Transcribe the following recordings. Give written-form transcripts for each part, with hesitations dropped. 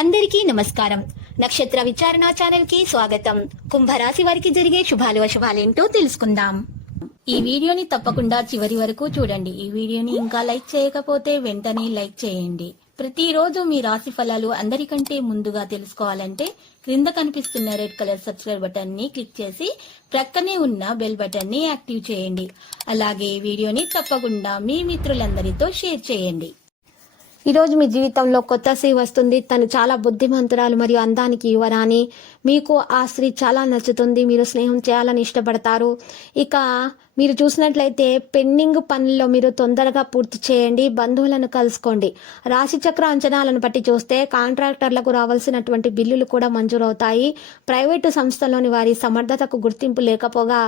అందరికీ నమస్కారం. నక్షత్ర విచారణ ఛానల్ కి స్వాగతం. కుంభరాశి వారికి జరిగే శుభాలు అశుభాలేంటో తెలుసుకుందాం. ఈ వీడియోని తప్పకుండా చివరి వరకు చూడండి. ఈ వీడియోని ఇంకా లైక్ చేయకపోతే వెంటనే లైక్ చేయండి. ప్రతిరోజు మీ రాశి ఫలాలు అందరికంటే ముందుగా తెలుసుకోవాలంటే క్రింద కనిపిస్తున్న రెడ్ కలర్ సబ్స్క్రైబ్ బటన్ ని క్లిక్ చేసి ప్రక్కనే ఉన్న బెల్ బటన్ ని యాక్టివ్ చేయండి. అలాగే ఈ వీడియోని తప్పకుండా మీ మిత్రులందరితో షేర్ చేయండి. ఈరోజు మీ జీవితంలో కొత్త స్త్రీ వస్తుంది. తను చాలా బుద్ధిమంతురాలు మరియు అందానికి యువరాణి. మీకు ఆ స్త్రీ చాలా నచ్చుతుంది. మీరు స్నేహం చేయాలని ఇష్టపడతారు. ఇక మీరు చూసినట్లయితే పెండింగ్ పనుల్లో మీరు తొందరగా పూర్తి చేయండి. బంధువులను కలుసుకోండి. రాశి చక్ర అంచనాలను బట్టి చూస్తే కాంట్రాక్టర్లకు రావాల్సినటువంటి బిల్లులు కూడా మంజూరవుతాయి. ప్రైవేటు సంస్థల్లోని వారి సమర్థతకు గుర్తింపు లేకపోగా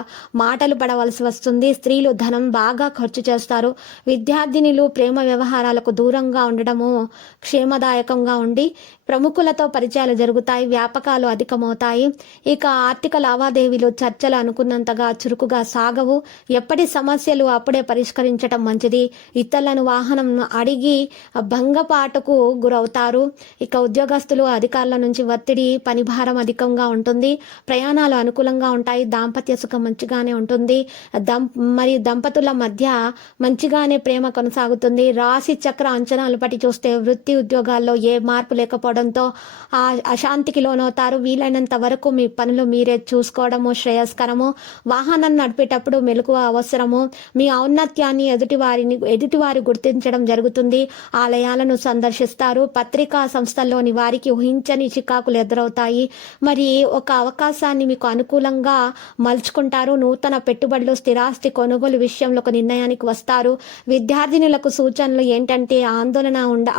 మాటలు పడవలసి వస్తుంది. స్త్రీలు ధనం బాగా ఖర్చు చేస్తారు. విద్యార్థినులు ప్రేమ వ్యవహారాలకు దూరంగా ఉండడము క్షేమదాయకంగా ఉండి ప్రముఖులతో పరిచయాలు జరుగుతాయి. వ్యాపకాలు అధికమవుతాయి. ఇక ఆర్థిక లావాదేవీలు చర్చలు అనుకున్నంతగా చురుకుగా సాగవు. ఎప్పటి సమస్యలు అప్పుడే పరిష్కరించడం మంచిది. ఇతరులను వాహనం అడిగి భంగపాటుకు గురవుతారు. ఇక ఉద్యోగస్తులు అధికారుల నుంచి ఒత్తిడి, పని భారం అధికంగా ఉంటుంది. ప్రయాణాలు అనుకూలంగా ఉంటాయి. దాంపత్య సుఖం మంచిగానే ఉంటుంది. మరియు దంపతుల మధ్య మంచిగానే ప్రేమ కొనసాగుతుంది. రాశి చక్ర అంచనాలు బట్టి చూస్తే వృత్తి ఉద్యోగాల్లో ఏ మార్పు లేకపోవడంతో అశాంతికి లోనవుతారు. వీలైనంత వరకు మీ పనులు మీరే చూసుకోవడము శ్రేయస్కరము. వాహనం నడిపేటప్పుడు మెలకువ అవసరము. మీ ఔన్నత్యాన్ని ఎదుటివారు గుర్తించడం జరుగుతుంది. ఆలయాలను సందర్శిస్తారు. పత్రికా సంస్థల్లోని వారికి ఊహించని చికాకులు ఎదురవుతాయి. మరి ఒక అవకాశాన్ని మీకు అనుకూలంగా మలుచుకుంటారు. నూతన పెట్టుబడులు, స్థిరాస్తి కొనుగోలు విషయంలో ఒక నిర్ణయానికి వస్తారు. విద్యార్థినులకు సూచనలు ఏంటంటే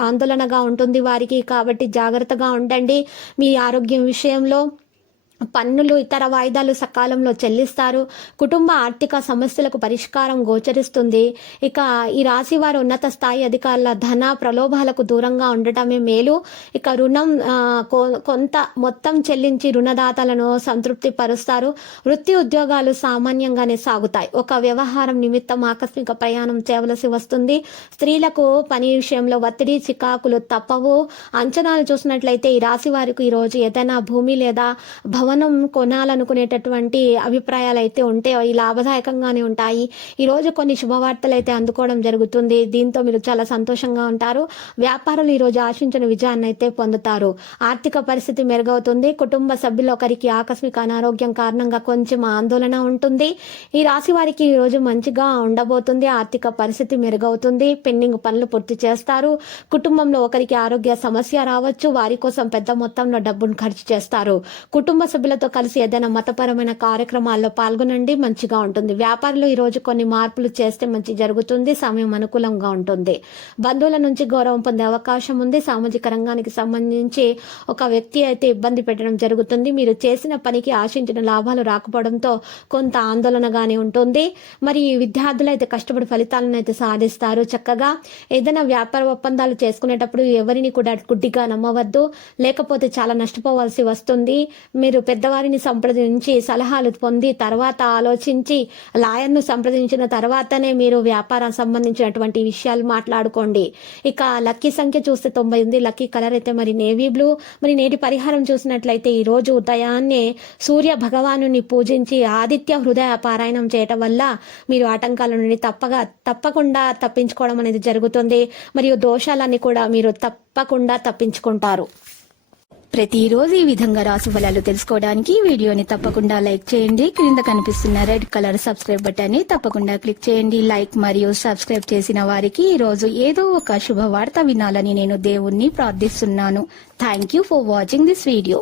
ఆందోళనగా ఉంటుంది వారికి. కాబట్టి జాగ్రత్తగా ఉండండి. మీ ఆరోగ్యం విషయంలో పన్నులు, ఇతర వాయిదాలు సకాలంలో చెల్లిస్తారు. కుటుంబ ఆర్థిక సమస్యలకు పరిష్కారం గోచరిస్తుంది. ఇక ఈ రాశి వారు ఉన్నత స్థాయి అధికారుల ధన ప్రలోభాలకు దూరంగా ఉండటమే మేలు. ఇక రుణం కొంత మొత్తం చెల్లించి రుణదాతలను సంతృప్తి పరుస్తారు. వృత్తి ఉద్యోగాలు సామాన్యంగానే సాగుతాయి. ఒక వ్యవహారం నిమిత్తం ఆకస్మిక ప్రయాణం చేయవలసి వస్తుంది. స్త్రీలకు పని విషయంలో ఒత్తిడి, చికాకులు తప్పవు. అంచనాలు చూసినట్లయితే ఈ రాశి వారికి ఈరోజు ఏదైనా భూమి లేదా భవనం కొనాలనుకునేటటువంటి అభిప్రాయాలు అయితే ఉంటే అవి లాభదాయకంగానే ఉంటాయి. ఈరోజు కొన్ని శుభవార్తలు అయితే అందుకోవడం జరుగుతుంది. దీంతో మీరు చాలా సంతోషంగా ఉంటారు. వ్యాపారులు ఈరోజు ఆశించిన విజయాన్ని అయితే పొందుతారు. ఆర్థిక పరిస్థితి మెరుగవుతుంది. కుటుంబ సభ్యులు ఒకరికి ఆకస్మిక అనారోగ్యం కారణంగా కొంచెం ఆందోళన ఉంటుంది. ఈ రాశి వారికి ఈరోజు మంచిగా ఉండబోతుంది. ఆర్థిక పరిస్థితి మెరుగవుతుంది. పెండింగ్ పనులు పూర్తి చేస్తారు. కుటుంబంలో ఒకరికి ఆరోగ్య సమస్య రావచ్చు. వారి కోసం పెద్ద మొత్తంలో డబ్బును ఖర్చు చేస్తారు. కుటుంబ సభ్యులతో కలిసి ఏదైనా మతపరమైన కార్యక్రమాల్లో పాల్గొనండి. మంచిగా ఉంటుంది. వ్యాపారులు ఈరోజు కొన్ని మార్పులు చేస్తే మంచి జరుగుతుంది. సమయం అనుకూలంగా ఉంటుంది. బంధువుల నుంచి గౌరవం పొందే అవకాశం ఉంది. సామాజిక రంగానికి సంబంధించి ఒక వ్యక్తి అయితే ఇబ్బంది పెట్టడం జరుగుతుంది. మీరు చేసిన పనికి ఆశించిన లాభాలు రాకపోవడంతో కొంత ఆందోళనగానే ఉంటుంది. మరి విద్యార్థులు అయితే కష్టపడి ఫలితాలను అయితే సాధిస్తారు. చక్కగా ఏదైనా వ్యాపార ఒప్పందాలు చేసుకునేటప్పుడు ఎవరిని కూడా గుడ్డిగా నమ్మవద్దు. లేకపోతే చాలా నష్టపోవాల్సి వస్తుంది. మీరు పెద్దవారిని సంప్రదించి సలహాలు పొంది తర్వాత ఆలోచించి లాయర్ను సంప్రదించిన తర్వాతనే మీరు వ్యాపారం సంబంధించినటువంటి విషయాలు మాట్లాడుకోండి. ఇక లక్కీ సంఖ్య చూస్తే 90 ఉంది. లక్కీ కలర్ అయితే మరి నేవీ బ్లూ. మరి నేటి పరిహారం చూసినట్లయితే ఈ రోజు ఉదయాన్నే సూర్య భగవాను పూజించి ఆదిత్య హృదయ పారాయణం చేయటం వల్ల మీరు ఆటంకాల నుండి తప్పకుండా తప్పించుకోవడం అనేది జరుగుతుంది. మరియు దోషాలన్నీ కూడా మీరు తప్పకుండా తప్పించుకుంటారు. ప్రతిరోజు ఈ విధంగా రాశి ఫలాలు తెలుసుకోవడానికి వీడియోని తప్పకుండా లైక్ చేయండి. క్రింద కనిపిస్తున్న రెడ్ కలర్ సబ్స్క్రైబ్ బటన్ ని తప్పకుండా క్లిక్ చేయండి. లైక్ మరియు సబ్స్క్రైబ్ చేసిన వారికి ఈ రోజు ఏదో ఒక శుభవార్త వినాలని నేను దేవుణ్ణి ప్రార్థిస్తున్నాను. Thank you for watching this video.